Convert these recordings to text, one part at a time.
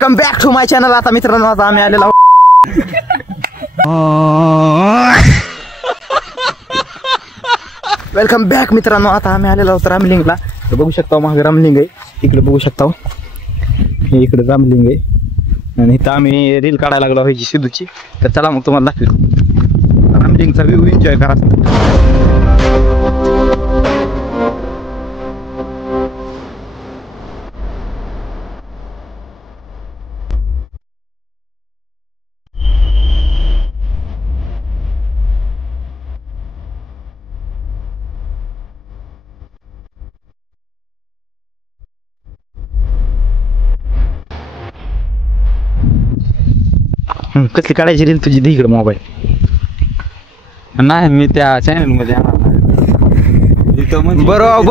Come back to my channel. आता मित्रांनो आता आम्ही आलेलो वेलकम बॅक मित्रांनो. आता आम्ही आलेलो आहोत रामलिंगला. तर बघू शकता मागे रामलिंग आहे, इकडे बघू शकता हे इकडे रामलिंग आहे आणि इथं आम्ही रील काढायला लागलो व्हायची सिद्धूची. तर चला मग तुम्हाला दाखवतो रामलिंगचा व्ह्यू एन्जॉय करा. कसली काढायची रील तुझी दे इकडे मोबाईल. नाही मी त्या चॅनल मध्ये बरं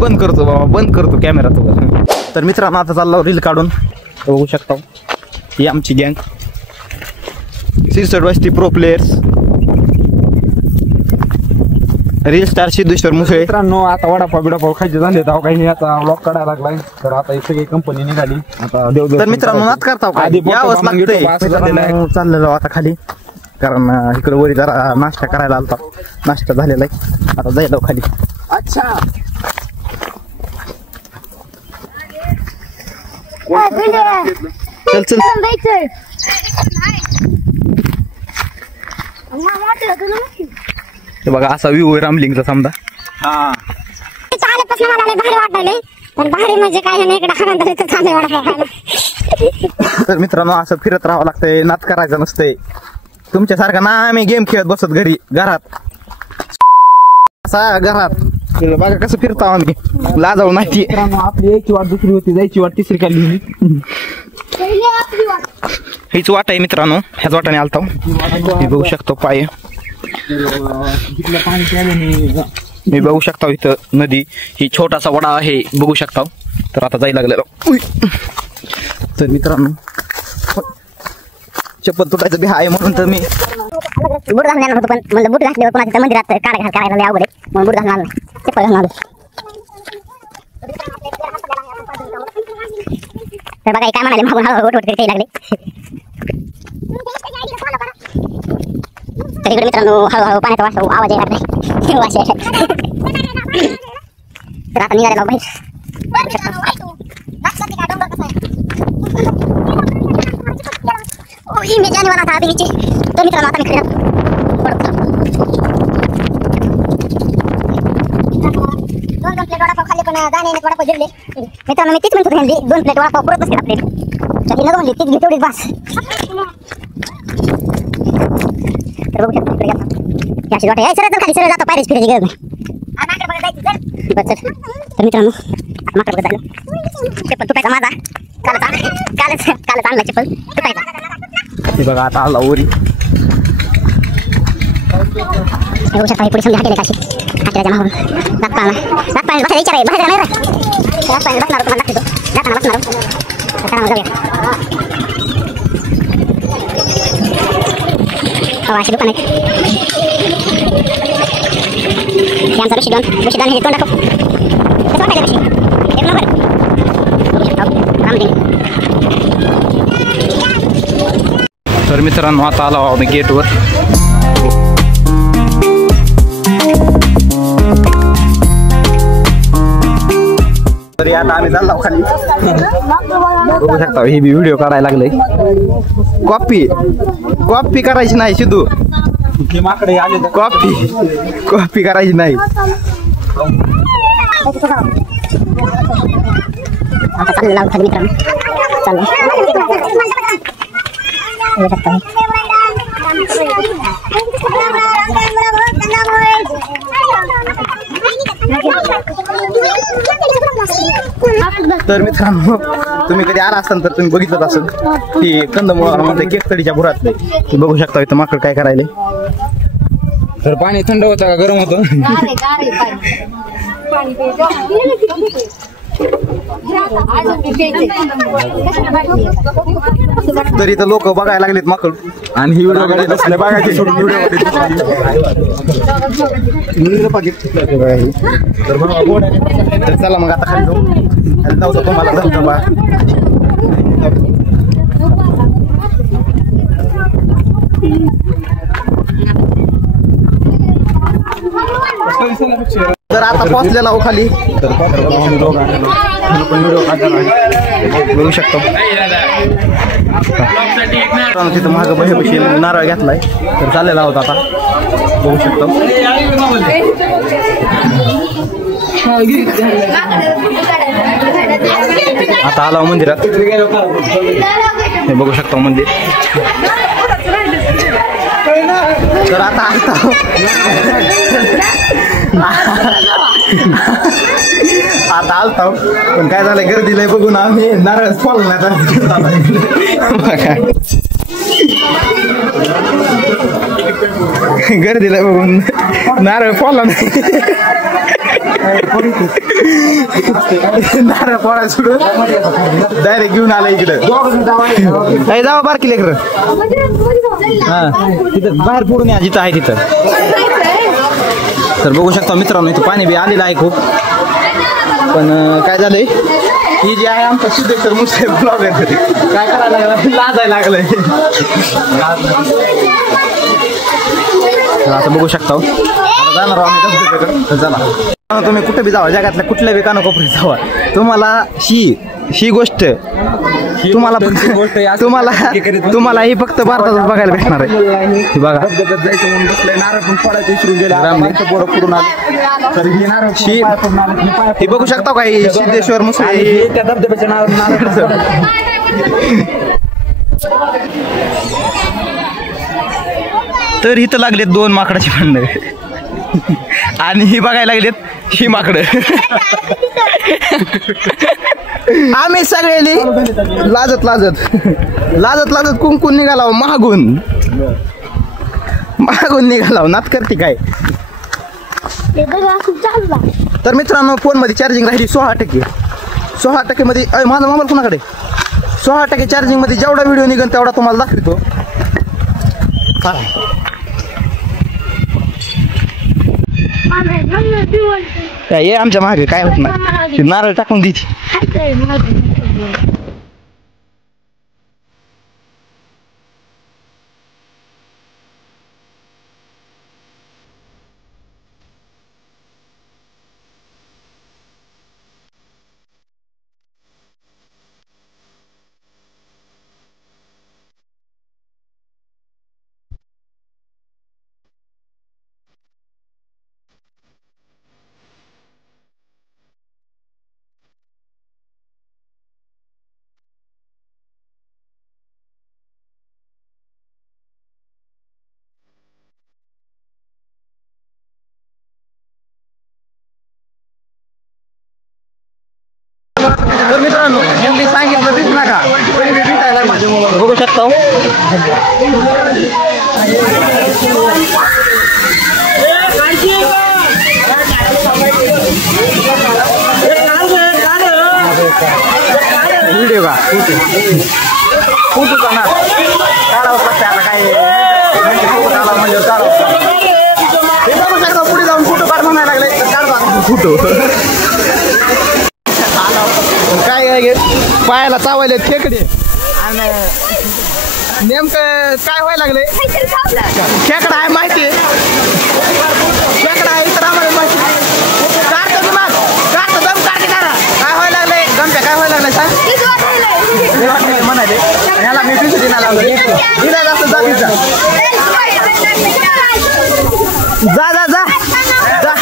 बंद करतो बाबा, बंद करतो कॅमेरा तो. तर मित्रांनो आता चाललो रील काढून. बघू शकता ही आमची गँग 66 pro players reel star Siddheshwar Musale. मित्रांनो आता वडापाव बिडापाव खायचे झाले तर काही आता व्लॉग काढायला लागलाय. तर आता सगळी कंपनी निघाली आता देव. तर मित्रांनो नाच करता यावंच लागतंय. चाललेलो आता खाली, कारण इकडे वरी जरा नाश्ता करायला आलता. नाश्ता झालेला आहे, आता जायला खाली. अच्छा चल चल. बघा असा व्ह्यू आहे रामलिंगचा समजा. हा चालतच मला लय भारी वाटले, पण भारी म्हणजे काय नाही इकडे खाणार तर चालले वाटलं. तर मित्रांनो असं फिरत राहावं लागतंय, नाच करायचं नसतंय. तुमच्यासारखं ना आम्ही गेम खेळत बसत घरात असा घरात. बघा कसं फिरतो आम्ही, लाजाऊ नाही. आपली यायची वाट दुसरी होती, जायची वाट तिसरी खाल्ली. हीच वाट आहे मित्रांनो, ह्याच वाटाने आलता. मी बघू शकतो पाय, मी बघू शकता इथं नदी. ही छोटासा वडा आहे बघू शकता. तर आता जायला लागलेलो. तर मित्रांनो चप्पल तुटायचं बी आहे म्हणून तर मी बूट घालणार होतो, पण म्हणलं बूट घातल्यावर पुन्हा तिथं मंदिरात करायला लय अवघड आहे म्हणून बूट घालणार नाही, चप्पल घालणार. तर बघा काय म्हणाले मागून हळूहळू वोट काही लागले. तर इकडे मित्रांनो हळूहळू पाण्याचा आवाज यायला लागलाय. तर आता निघालेलो बाहेर. मी जानेवाला था नीचे. तर मित्रांनो आता मी खेळत दोन प्लेट वडापाव खाल्ले, पण जाणे वडापाव जिरले. मित्रांनो मी तीच म्हणतो ह्यांनी 2 प्लेट वडापाव पुरत नसते प्लेट. त्याची न म्हणली तीच घे तेवढीच बस. तर बघू शकतो अशी वाटत आहे. सरळ खाली सरळ जातो, पायरीच फिरायची गरज नाही. तर मित्रांनो माकड बघत झालं. चप्पल तुटायचा माझा कालच आणला चप्पल तुटायचा. हे बघा आता आला वरी. बघू शकता पुढे समजा हाकेले काशी हाकेल्याच्या मागून दात पाणी विचार आहे. बसणार तुम्हाला दाखवतो जाताना बसणार. तर जाऊया. अशी दुकान आहे. आमचा ऋषीदान हे तोंड दाखव. कसं वाटायचं ऋषी? एक नंबर. बघू शकता रामलिंग. तर मित्रांनो आता आलो आम्ही गेटवर. तरी आता आम्ही चाललो खाली. बघू शकता ही बी व्हिडिओ काढायला लागले. कॉपी करायची नाही सिद्धू. माकडे आले कॉपी करायची नाही. आता चाललं लावून खाली मित्रांनो चाललं. तर मित्रांनो तुम्ही कधी आला असताना तर तुम्ही बघितलं असेल की कंदमुळामध्ये केकतडीच्या भुरात नाही. बघू शकता इथं माकड काय करायले. तर पाणी थंड होतं का गरम होतं? तरी तर लोक बघायला लागलेत माकड. आणि ही व्हिडिओ मध्ये बसले बघायची सोडून व्हिडिओ तर चला मग आता खाली जाऊ. तुम्हाला धबधबा आता पोहोचलेला हो खाली. तर आम्ही दोघं आलेलो. पण व्हिडिओ काढलेला आहे. बघू शकतो तिथं महाग बहिबशी नारळ घेतलाय तर चाललेला होता आता बघू शकतो. आता आला मंदिरात हे बघू शकतो मंदिर. तर आता आता आलता पण काय झालं गर्दी लय बघून आम्ही नारळ फोडला गर्दीला बघून नारळ फोडला नाही. नारळ फोडा सोडून डायरेक्ट घेऊन आला इकडे जावा बारकी लेकर. हा तिथं बाहेर फोडून या जिथं आहे तिथं. तर बघू शकता मित्रांनो इथं पाणी बी आलेलं आहे खूप. पण काय झालंय ही जी आहे आमचा सिद्धेश्वर मुस्लिम ब्लॉगर काय करायला लागला लाजायला लागलंय. आता बघू शकता आता जाणार आम्ही. चला तुम्ही कुठे बी जावा जगातल्या कुठल्या बी कानाकोपऱ्यात जावा तुम्हाला ही गोष्ट तुम्हाला ही फक्त भारतातच बघायला भेटणार आहे. बघा जायचं म्हणून बसलंय नारळ पण पडायचं विसरून गेले. पोरं पुरून आले तर ही नारळ हे बघू शकता का ही सिद्धेश्वर मुस्लिम त्या धबधब्याच्या नारळ. तर इथं लागलेत 2 माकडाची भांडणं आणि ही बघायला लागलेत ही माकडं. आम्ही सगळे लाजत कुंकून निघाला मागून निघाला नात करते काय. तर मित्रांनो फोन मध्ये चार्जिंग राहिली 16% मध्ये. माझा मोबाईल कुणाकडे 16% चार्जिंग मध्ये जेवढा व्हिडिओ निघेल तेवढा तुम्हाला दाखवतो. काय ये आमच्या मागे काय होत नाही नारळ टाकून देते. तर मित्रांनो मी सांगितलं दिस नका बघू शकता. व्हिडिओ का फोटो का ना काढावंच लागतं आता काय म्हणजे काढावं. पुढे जाऊन फोटो काढ म्हणायला लागले तर काढतो फोटो. काय पायाला चावायले खेकडे आणि नेमकं काय व्हायला लागले. खेकडा आहे माहिती खेकडा आहे तर आम्हाला माहिती काढतो तुम्हाला काढतो दम काढते करा. काय व्हायला लागले गमप्या काय व्हायला लागले सांग म्हणाले ह्याला मी पिशवी दिला लावलं दिला जास्त जा जा जा जा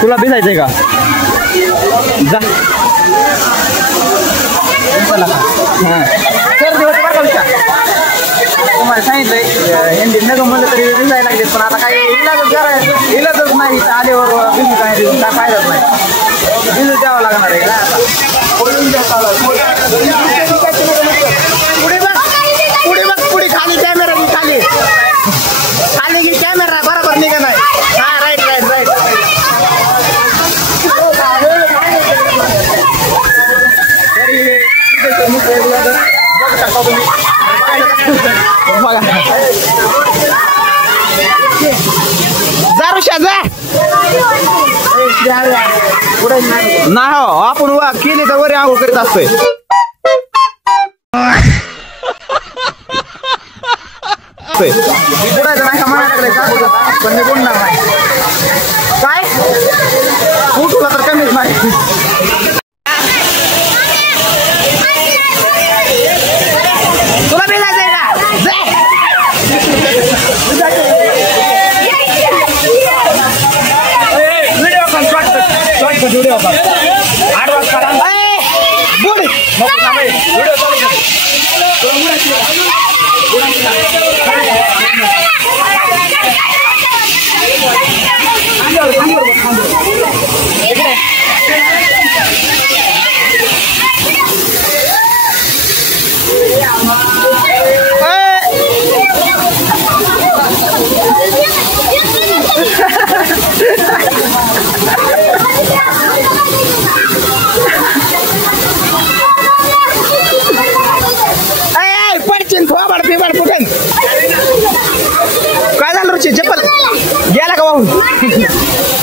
तुला भिजायचंय का जा. तुम्हाला सांगितलंय हिंदी नगं म्हणलं तरी भिजायला लागले पण आता काही इलाजच नाही. आल्यावर भिजू काय फायदाच नाही. भिजू द्यावं लागणार आहे काय आता पुढे खाली कॅमेरा खाली खाली की कॅमेरा बरोबर निघा नाही. हा राईट जा ऋषा जा नाही हो आपण केली तर वरी आंघोळ करीत असतोय. बुडायचं नाही का म्हणायला लागलंय का बघा, पण मी बुडणार नाही. काय उठवला तर कमीच नाही. तुला भेटायचंय का? व्हिडिओ कॉल काय झालं रुची चप्पल गेला का वाहून?